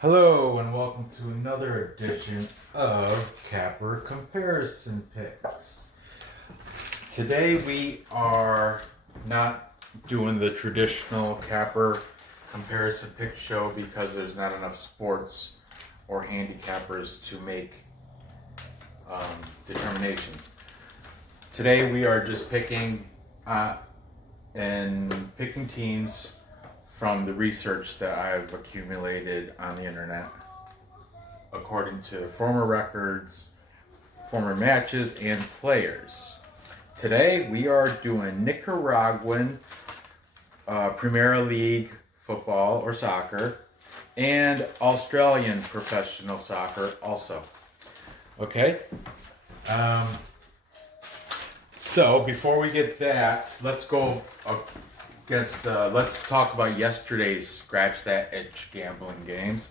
Hello and welcome to another edition of Capper Comparison Picks. Today we are not doing the traditional Capper Comparison Pick show because there's not enough sports or handicappers to make determinations. Today we are just picking teams from the research that I've accumulated on the internet, according to former records, former matches, and players. Today we are doing Nicaraguan Premier League football or soccer and Australian professional soccer also. Okay? So before we get that, let's go let's talk about yesterday's Scratch That Itch gambling games.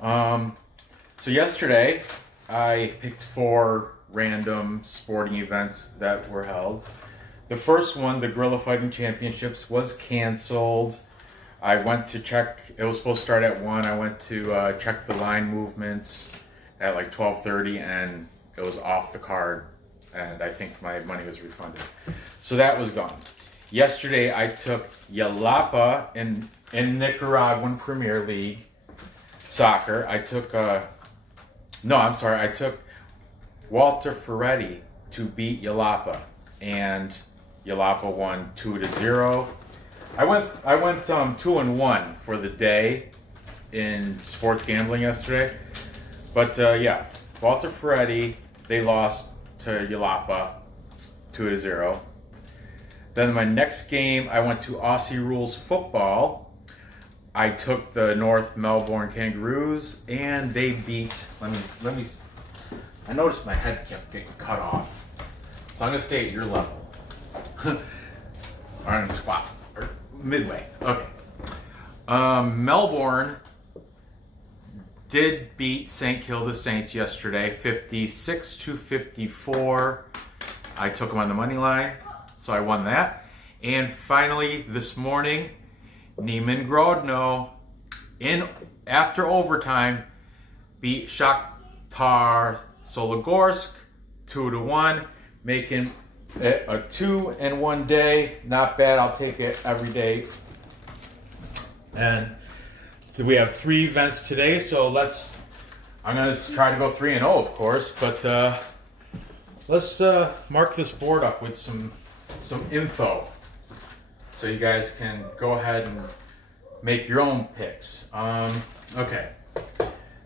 So yesterday, I picked 4 random sporting events that were held. The first one, the Gorilla Fighting Championships, was canceled. I went to check, it was supposed to start at 1. I went to check the line movements at like 12:30 and it was off the card. And I think my money was refunded. So that was gone. Yesterday, I took Yalapa in Nicaraguan Premier League soccer. I took Walter Ferretti to beat Yalapa, and Yalapa won 2-0. I went 2-1 for the day in sports gambling yesterday, but Walter Ferretti, they lost to Yalapa 2-0. Then my next game, I went to Aussie Rules Football. I took the North Melbourne Kangaroos, and they beat. Let me. I noticed my head kept getting cut off, so I'm gonna stay at your level, or in squat or midway. Okay. Melbourne did beat St. Kilda Saints yesterday, 56-54. I took them on the money line. So I won that. And finally, this morning, Neiman Grodno, after overtime, beat Shakhtar Sologorsk 2-1, making it a 2-1 day. Not bad. I'll take it every day. And so we have 3 events today. So I'm going to try to go 3-0, of course. But let's mark this board up with some info so you guys can go ahead and make your own picks. Okay,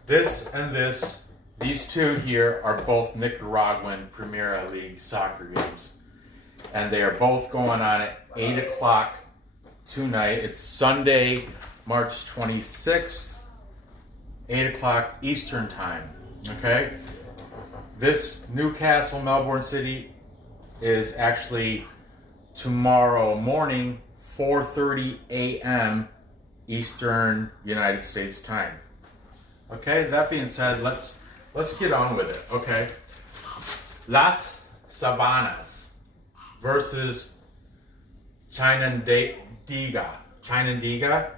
these 2 here are both Nicaraguan Premier League soccer games, and they are both going on at 8 o'clock tonight. It's Sunday, March 26th, 8 o'clock Eastern time. Okay, this Newcastle Melbourne City is actually tomorrow morning, 4:30 a.m. Eastern United States time. Okay, that being said, let's get on with it. Okay, Las Sabanas versus Chinandega. Chinandega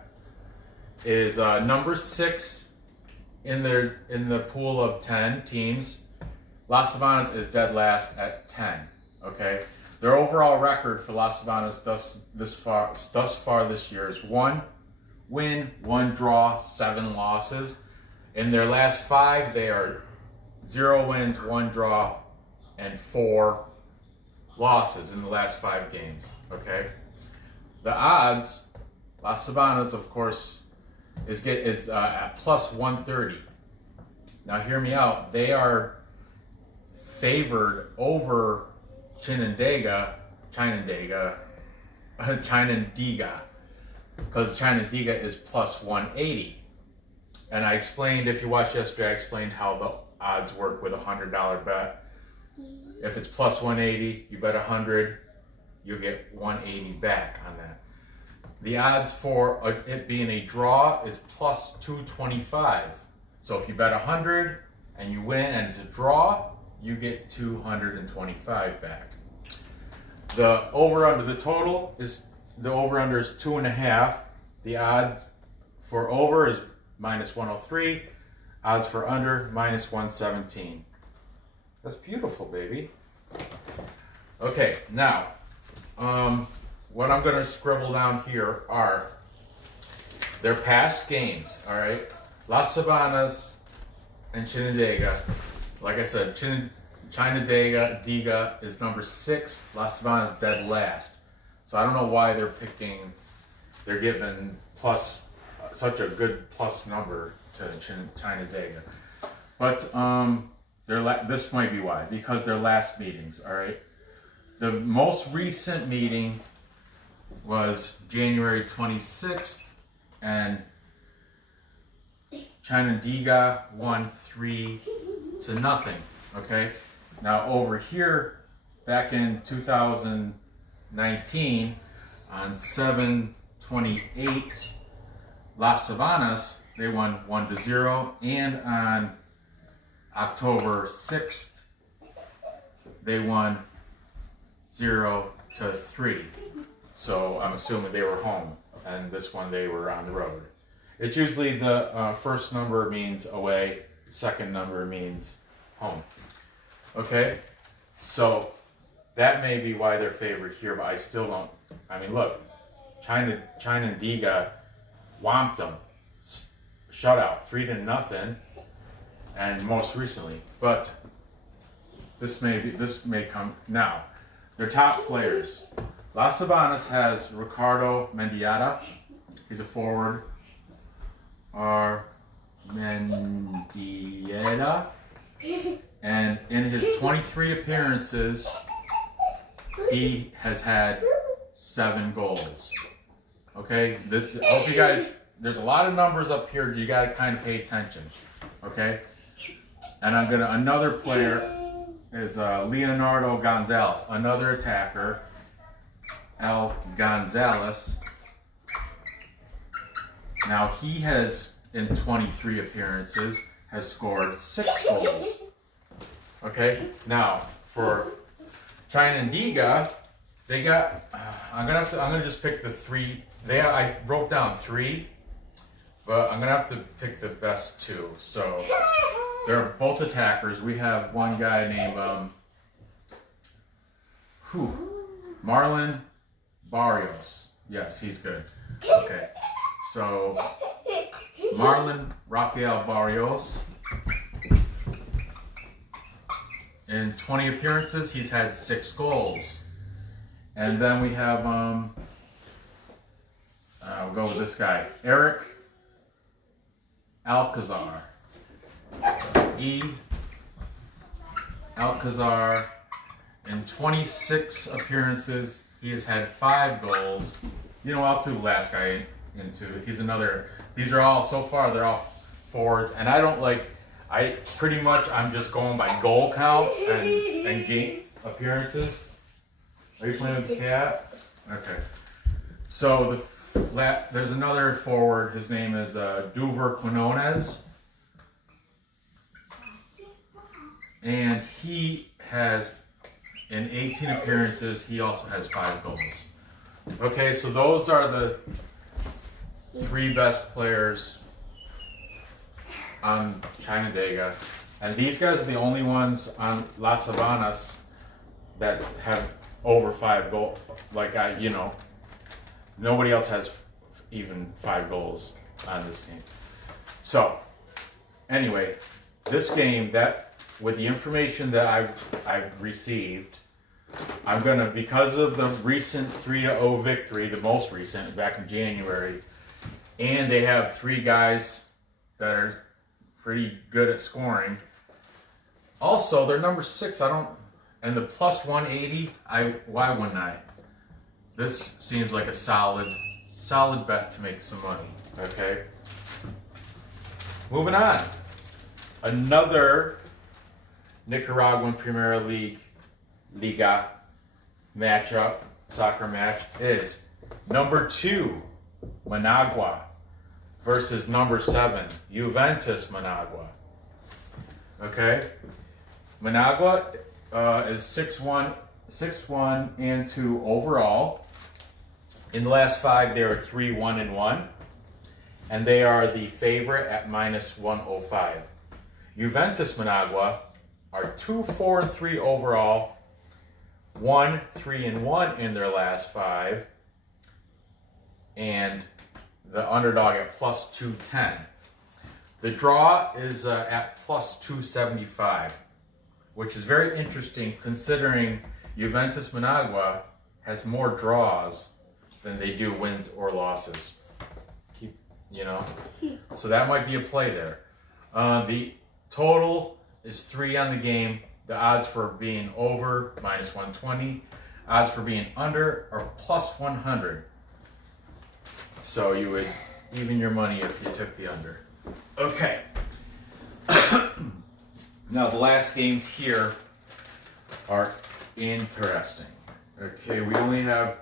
is number 6 in the pool of 10 teams. Las Sabanas is dead last at 10. Okay, their overall record for Las Sabanas thus far this year is 1 win, 1 draw, 7 losses. In their last 5, they are 0 wins, 1 draw, and 4 losses in the last 5 games. Okay, the odds, Las Sabanas, of course, is at plus 130. Now, hear me out. They are favored over Chinandega, because Chinandega is plus 180. And I explained, if you watched yesterday, I explained how the odds work with a $100 bet. If it's plus 180, you bet 100, you'll get 180 back on that. The odds for it being a draw is plus 225. So if you bet 100 and you win and it's a draw, you get 225 back. The over-under, the total is, the over-under is 2.5. The odds for over is minus 103. Odds for under, minus 117. That's beautiful, baby. Okay, now, what I'm going to scribble down here are their past games, all right? Las Sabanas and Chinandega. Like I said, Chinandega is number 6. Las Sabanas dead last. So I don't know why they're giving plus such a good plus number to Chinandega. But this might be why, because their last meetings, all right? The most recent meeting was January 26th, and Chinandega won 3-0, okay? Now over here, back in 2019, on 7/28, Las Sabanas, they won 1-0, and on October 6th, they won 0-3. So I'm assuming they were home, and this one they were on the road. It's usually the first number means away, second number means home. Okay, so that may be why they're favored here, but I still don't. I mean, look, Chinandega whomped them, shutout, 3-0, and most recently. But this may come now. Their top players. Las Sabanas has Ricardo Mendieta. He's a forward. Mendieta. And in his 23 appearances, he has had 7 goals. Okay? I hope you guys, there's a lot of numbers up here. You got to kind of pay attention. Okay? And another player is Leonardo Gonzalez, another attacker. El Gonzalez. Now he has, in 23 appearances, has scored 6 goals. Okay, now for Chinandega, they got. I'm gonna just pick the 3. I wrote down 3, but I'm gonna have to pick the best 2. So they're both attackers. We have one guy named Marlon Barrios. Yes, he's good. Okay, so Marlon Rafael Barrios. In 20 appearances, he's had 6 goals. And then we have, we'll go with this guy, Eric Alcazar. Alcazar. In 26 appearances, he has had 5 goals. You know, I'll throw the last guy into. He's another. These are all, so far, they're all forwards. And I don't like, I'm just going by goal count and game appearances. Are you playing with the cat? Okay. So there's another forward. His name is Duver Quinones. And he has, in 18 appearances, he also has 5 goals. Okay, so those are the 3 best players on Chinandega. And these guys are the only ones on Las Sabanas that have over 5 goals. Nobody else has even 5 goals on this team. So, anyway, this game, with the information that I've received, I'm gonna, because of the recent 3-0 victory, the most recent, back in January, and they have 3 guys that are pretty good at scoring. Also, they're number 6. And the plus 180. Why wouldn't I? This seems like a solid bet to make some money. Okay. Moving on. Another Nicaraguan Premier League Liga soccer match is number 2 Managua versus number 7 Juventus Managua. Okay, Managua is 6-1-2 overall. In the last 5, they were 3-1-1, and they are the favorite at -105. Juventus Managua are 2-4-3 overall, 1-3-1 in their last 5, and the underdog at +210. The draw is at +275, which is very interesting considering Juventus Managua has more draws than they do wins or losses. So that might be a play there. The total is 3 on the game. The odds for being over -120. Odds for being under are +100. So you would even your money if you took the under. Okay. Now the last games here are interesting. Okay, we only have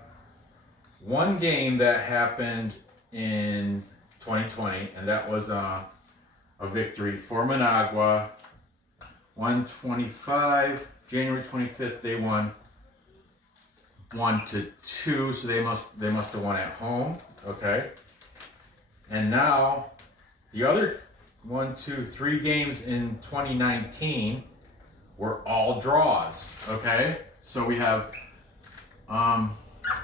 one game that happened in 2020, and that was a victory for Managua. 125, January 25th, they won 1-2, so they must have won at home. Okay. And now the other 3 games in 2019 were all draws. Okay. So we have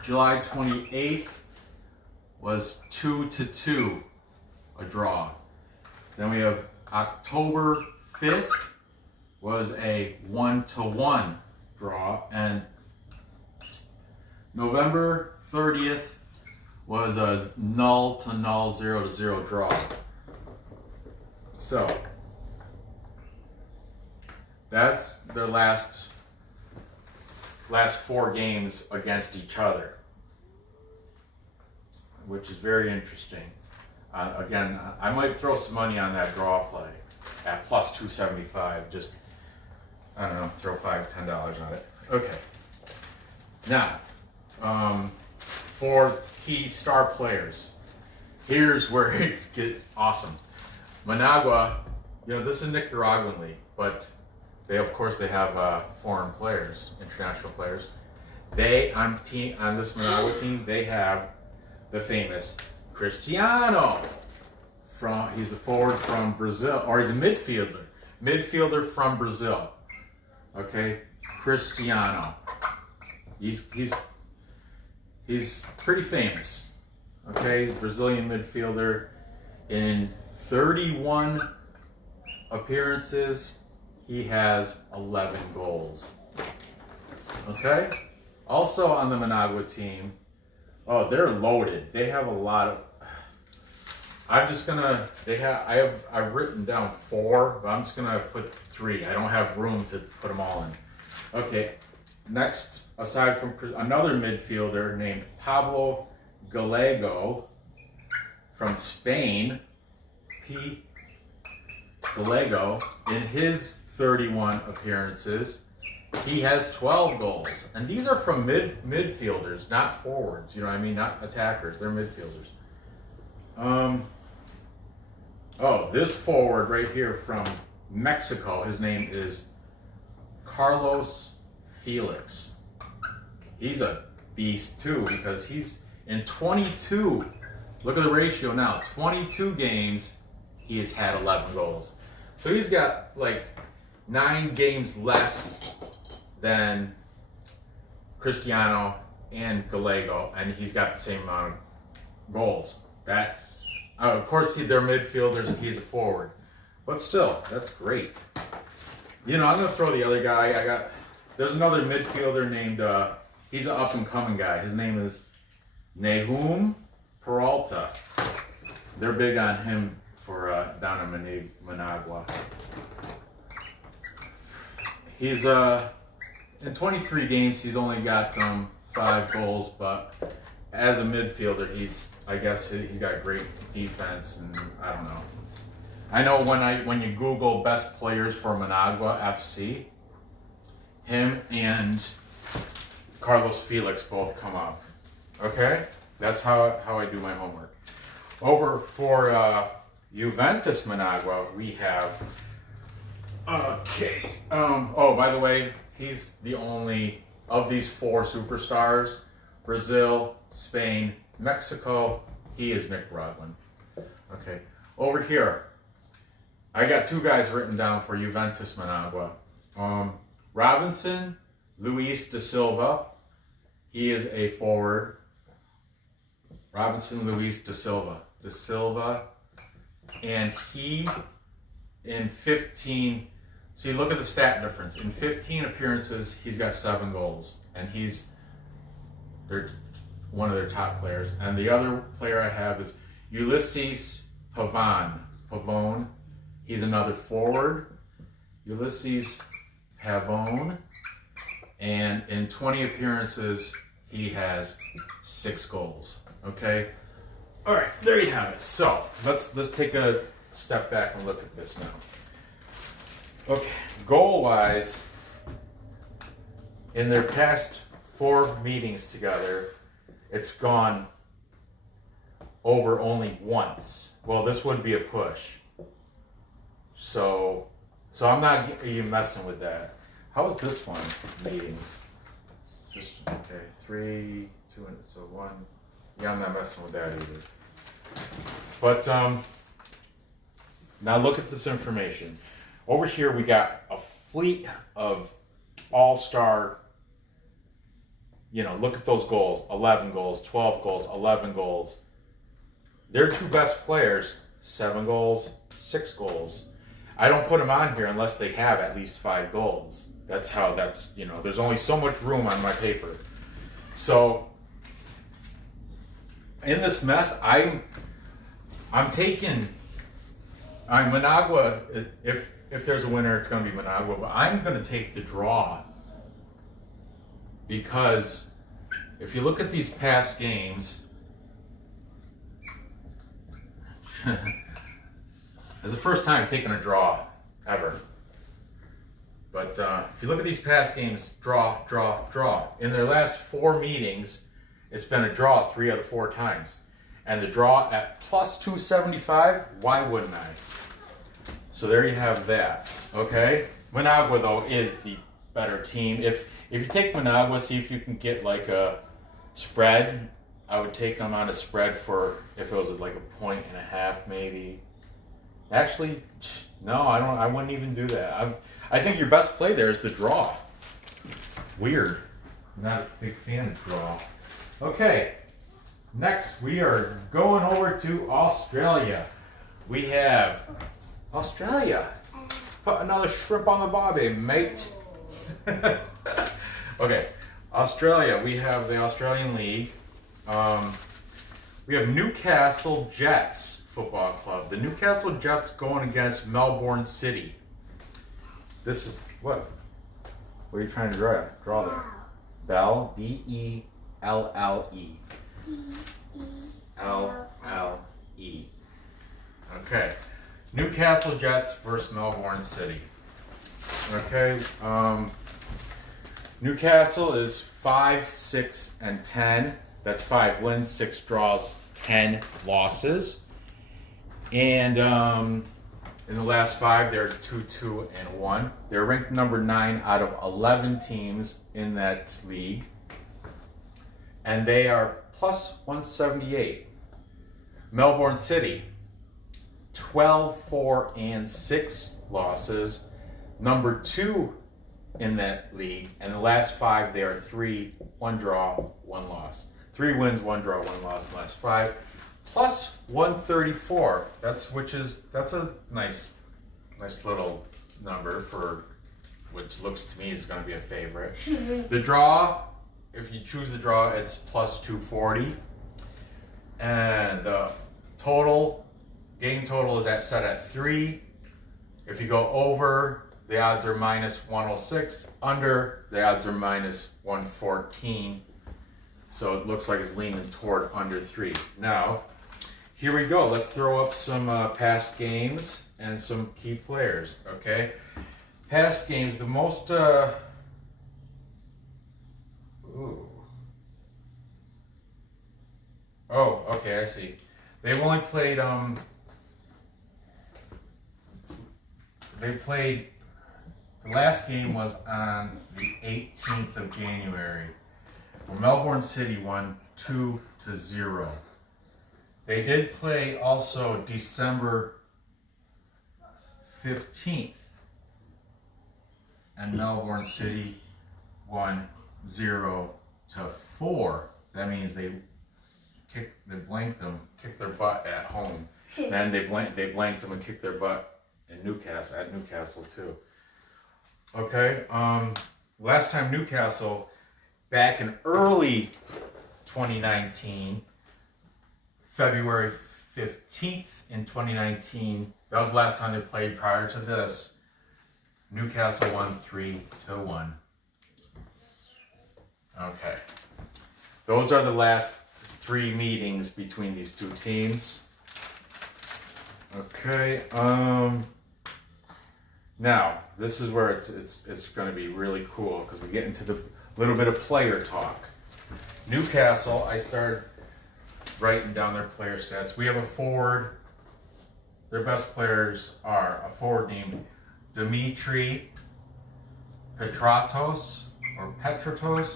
July 28th was 2-2, a draw. Then we have October 5th was a 1-1 draw, and November 30th was a 0-0, 0-0 draw. So that's their last 4 games against each other, which is very interesting. Again, I might throw some money on that draw play at +275. Just, I don't know, throw $5-10 on it. Okay. Now, for key star players, here's where it gets awesome. Managua, this is Nicaraguan league, but they have foreign players, international players. They on this Managua team, they have the famous Cristiano. He's a forward from Brazil, or he's a midfielder from Brazil. Okay, Cristiano. He's pretty famous. Okay, Brazilian midfielder. In 31 appearances, he has 11 goals. Okay? Also on the Managua team, they're loaded. They have a lot of. I've written down 4, but I'm just gonna put 3. I don't have room to put them all in. Okay. Next, aside from another midfielder named Pablo Gallego from Spain, P. Gallego, in his 31 appearances, he has 12 goals. And these are from midfielders, not forwards. You know what I mean? Not attackers. They're midfielders. This forward right here from Mexico, his name is Carlos Felix. He's a beast too, because he's in 22. Look at the ratio now. 22 games, he has had 11 goals. So he's got like 9 games less than Cristiano and Gallego, and he's got the same amount of goals. Of course, they're midfielders and he's a forward, but still, that's great. I'm gonna throw the other guy. There's another midfielder named. He's an up and coming guy. His name is Nahum Peralta. They're big on him for down in Managua. He's in 23 games. He's only got 5 goals, but as a midfielder, he's got great defense, and I don't know. I know when you Google best players for Managua FC, him and Carlos Felix both come up. Okay, that's how I do my homework. Over for Juventus Managua, we have. Okay. By the way, he's the only of these 4 superstars: Brazil, Spain, Mexico. He is Nicaraguan. Okay. Over here, I got two guys written down for Juventus Managua. Robinson Luis da Silva. He is a forward. Robinson Luis da Silva. Da Silva. And he, in 15, see, look at the stat difference. In 15 appearances, he's got 7 goals. And they're one of their top players. And the other player I have is Ulysses Pavone. He's another forward. Ulysses Pavone. And in 20 appearances, he has 6 goals. Okay? All right, there you have it. So let's take a step back and look at this now. Okay, goal-wise, in their past 4 meetings together, it's gone over only once. Well, this would be a push. So I'm not even messing with that. How is this one? Meetings. Just okay. 3, 2, and so 1. Yeah, I'm not messing with that either. But now look at this information. Over here we got a fleet of all-star. You know, look at those goals. 11 goals, 12 goals, 11 goals. Their 2 best players, 7 goals, 6 goals. I don't put them on here unless they have at least 5 goals. That's you know, there's only so much room on my paper. So, in this mess, I'm taking Managua. If there's a winner, it's going to be Managua. But I'm going to take the draw because if you look at these past games, it's the first time taking a draw ever. But if you look at these past games, draw, draw, draw. In their last 4 meetings, it's been a draw 3 out of 4 times. And the draw at plus 275, why wouldn't I? So there you have that, okay? Managua, though, is the better team. If you take Managua, see if you can get like a spread. I would take them on a spread for, if it was like a 1.5 maybe. Actually, no, I wouldn't even do that. I think your best play there is the draw. Weird. I'm not a big fan of draw. Okay, next we are going over to Australia. We have Australia. Put another shrimp on the barbie, mate. Okay, Australia. We have the Australian League. We have Newcastle Jets Football Club. The Newcastle Jets going against Melbourne City. This is what? What are you trying to draw? Draw there. Bell. B-E-L-L-E. L-L-E. Okay. Newcastle Jets versus Melbourne City. Okay. Newcastle is 5, 6, and 10. That's 5 wins, 6 draws, 10 losses. And in the last 5, they're 2, 2, and 1. They're ranked number 9 out of 11 teams in that league. And they are plus 178. Melbourne City, 12, 4, and 6 losses. Number 2 in that league. And the last 5, they are 3, 1 draw, 1 loss. 3 wins, 1 draw, 1 loss in the last 5. Plus 134. That's a nice little number for, which looks to me is going to be a favorite. The draw, if you choose the draw, it's plus 240. And the game total is set at 3. If you go over, the odds are minus 106. Under, the odds are minus 114. So it looks like it's leaning toward under 3. Now, here we go. Let's throw up some past games and some key players, okay? Past games, the most... Ooh. Oh, okay, I see. They've only played... The last game was on the 18th of January. Well, Melbourne City won 2-0. They did play also December 15th, and Melbourne City won 0-4. That means they blanked them, kicked their butt at home. Then they blanked them and kicked their butt in Newcastle, at Newcastle too. Okay, last time Newcastle, back in early 2019, February 15th in 2019, that was the last time they played. Prior to this, Newcastle won 3-1. Okay. Those are the last 3 meetings between these two teams. Okay. Now, this is where it's going to be really cool because we get into the little bit of player talk. Newcastle, I started writing down their player stats. We have a forward. Their best players are a forward named Dimitri Petratos or Petratos.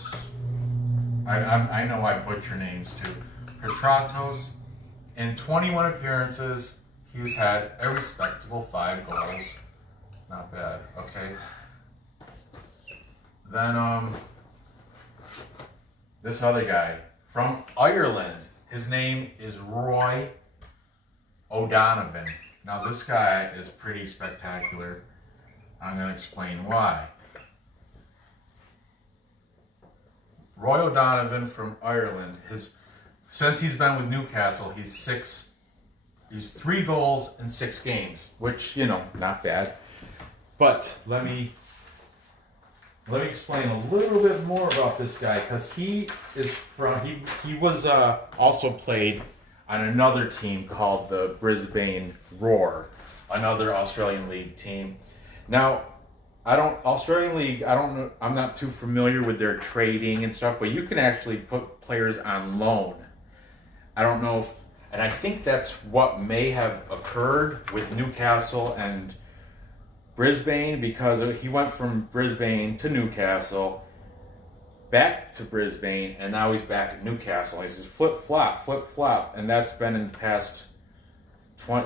I know I butcher names too. Petratos. In 21 appearances, he's had a respectable 5 goals. Not bad. Okay. Then this other guy from Ireland. His name is Roy O'Donovan. Now this guy is pretty spectacular. I'm going to explain why. Roy O'Donovan from Ireland. Since he's been with Newcastle, he's 3 goals in 6 games, which, not bad. But let me explain a little bit more about this guy, because he was also played on another team called the Brisbane Roar, another Australian League team. Now, Australian League, I'm not too familiar with their trading and stuff, but you can actually put players on loan. I don't know and I think that's what may have occurred with Newcastle and Brisbane, because he went from Brisbane to Newcastle, back to Brisbane, and now he's back at Newcastle. He's just flip-flop, and that's been in the past,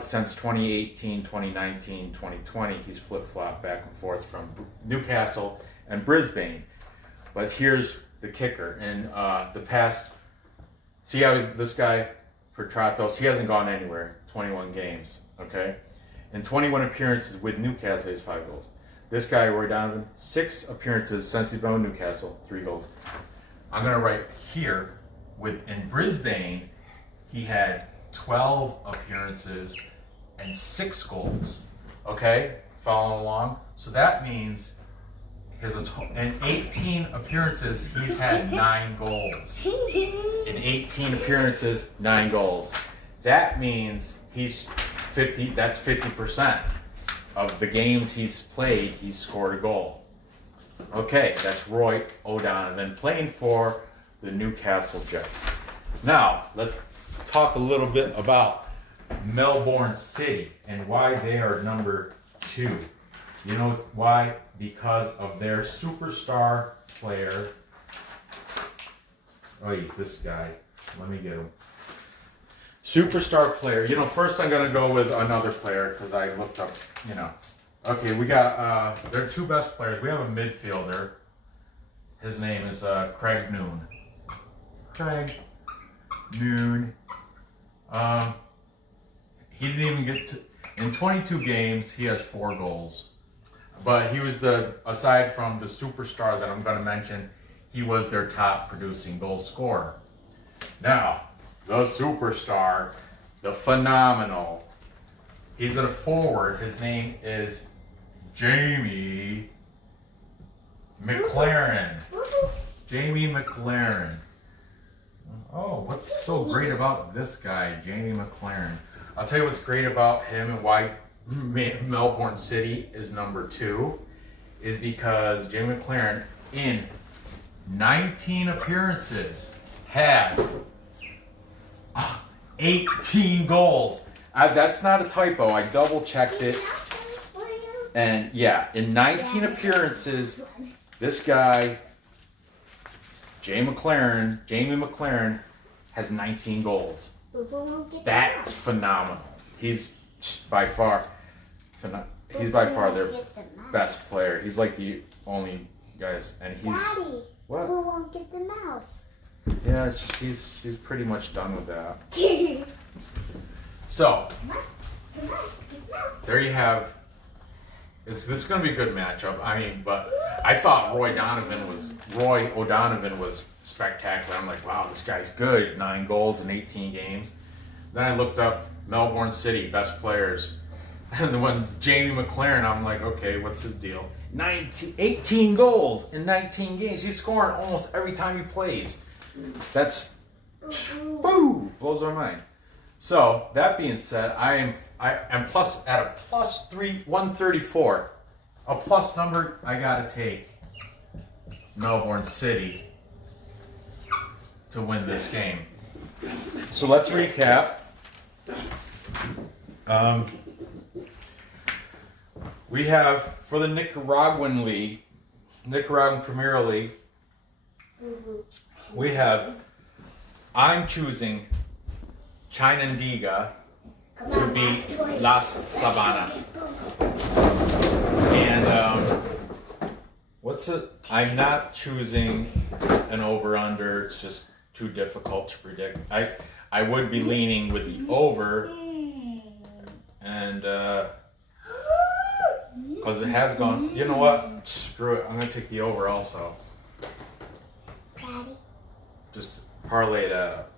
since 2018, 2019, 2020, he's flip-flopped back and forth from Newcastle and Brisbane. But here's the kicker. In the past, see how this guy, Petratos, he hasn't gone anywhere, 21 games, okay? In 21 appearances with Newcastle, he has 5 goals. This guy, Roy Donovan, 6 appearances since he's been with Newcastle, 3 goals. I'm going to write here, in Brisbane, he had 12 appearances and 6 goals. Okay? Following along? So that means in 18 appearances, he's had 9 goals. In 18 appearances, 9 goals. That means that's 50% of the games he's played, he's scored a goal. Okay, that's Roy O'Donovan playing for the Newcastle Jets. Now, let's talk a little bit about Melbourne City and why they are number 2. You know why? Because of their superstar player. Oh, this guy. Let me get him. Superstar player. First I'm going to go with another player because I looked up, Okay, we got their 2 best players. We have a midfielder. His name is Craig Noon. He didn't even get to... In 22 games, he has 4 goals. But he was aside from the superstar that I'm going to mention, he was their top producing goal scorer. Now, the superstar, the phenomenal, he's a forward. His name is Jamie McLaren. Jamie McLaren. Oh, what's so great about this guy, Jamie McLaren? I'll tell you what's great about him and why Melbourne City is number 2 is because Jamie McLaren, in 19 appearances, has 18 goals. That's not a typo. I double checked it. And yeah, in 19 appearances, this guy, Jamie McLaren, has 19 goals. That's phenomenal. He's by far their best player. He's like the only guys, and he's Daddy, what? who won't get the mouse? Yeah, she's pretty much done with that. So there you have. This is going to be a good matchup. I mean, but I thought Roy O'Donovan was spectacular. I'm like, wow, this guy's good. 9 goals in 18 games. Then I looked up Melbourne City best players, and when Jamie McLaren, I'm like, okay, what's his deal? 18 goals in 19 games. He's scoring almost every time he plays. That's blows our mind. So that being said, I am plus at a plus 134, a plus number. I gotta take Melbourne City to win this game. So let's recap. We have for the Nicaraguan Premier League. We have. I'm choosing Chinandega to beat Las Sabanas. And I'm not choosing an over-under. It's just too difficult to predict. I would be leaning with the over, and because it has gone. You know what? Screw it. I'm gonna take the over also. Daddy. Just parlay that up.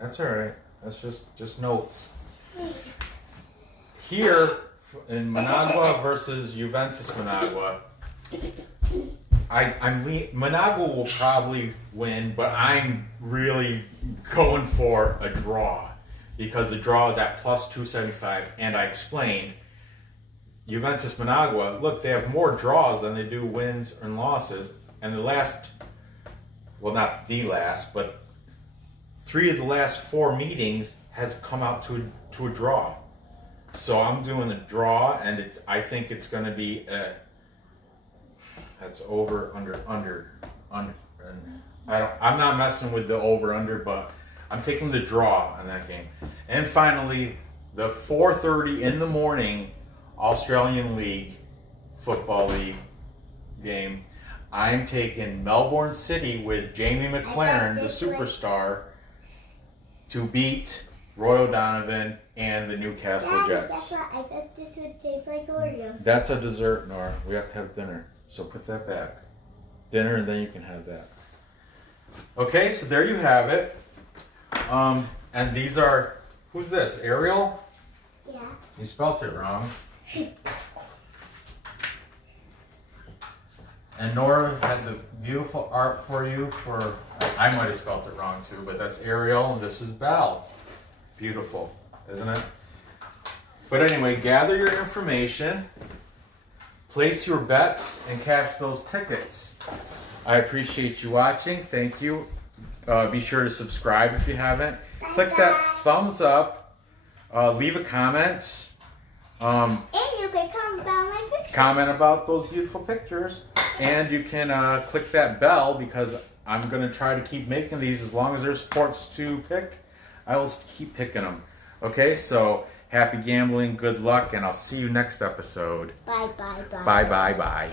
That's all right. That's just notes. Here in Managua versus Juventus Managua, Managua will probably win, but I'm really going for a draw because the draw is at plus 275, and I explained Juventus Managua. Look, they have more draws than they do wins and losses, and the last, well, not the last, but 3 of the last 4 meetings has come out to a draw. So I'm doing a draw, and I think it's going to be that's over, under. And I'm not messing with the over, under, but I'm taking the draw in that game. And finally, the 4:30 in the morning Australian League Football League game. I'm taking Melbourne City with Jamie McLaren, the superstar, to beat Roy O'Donovan and the Newcastle Jets. I bet this would taste like Oreos. That's a dessert, Nora. We have to have dinner. So put that back. Dinner, and then you can have that. Okay, so there you have it. And these are, who's this? Ariel? Yeah. You spelt it wrong. And Nora had the beautiful art for you for, I might have spelt it wrong too, but that's Ariel and this is Belle. Beautiful, isn't it? But anyway, gather your information, place your bets, and cash those tickets. I appreciate you watching. Thank you. Be sure to subscribe if you haven't. Click that thumbs up. Leave a comment. And you can comment about my pictures. Comment about those beautiful pictures. And you can click that bell because I'm going to try to keep making these as long as there's sports to pick. I will keep picking them. Okay, so happy gambling, good luck, and I'll see you next episode. Bye, bye, bye. Bye, bye, bye.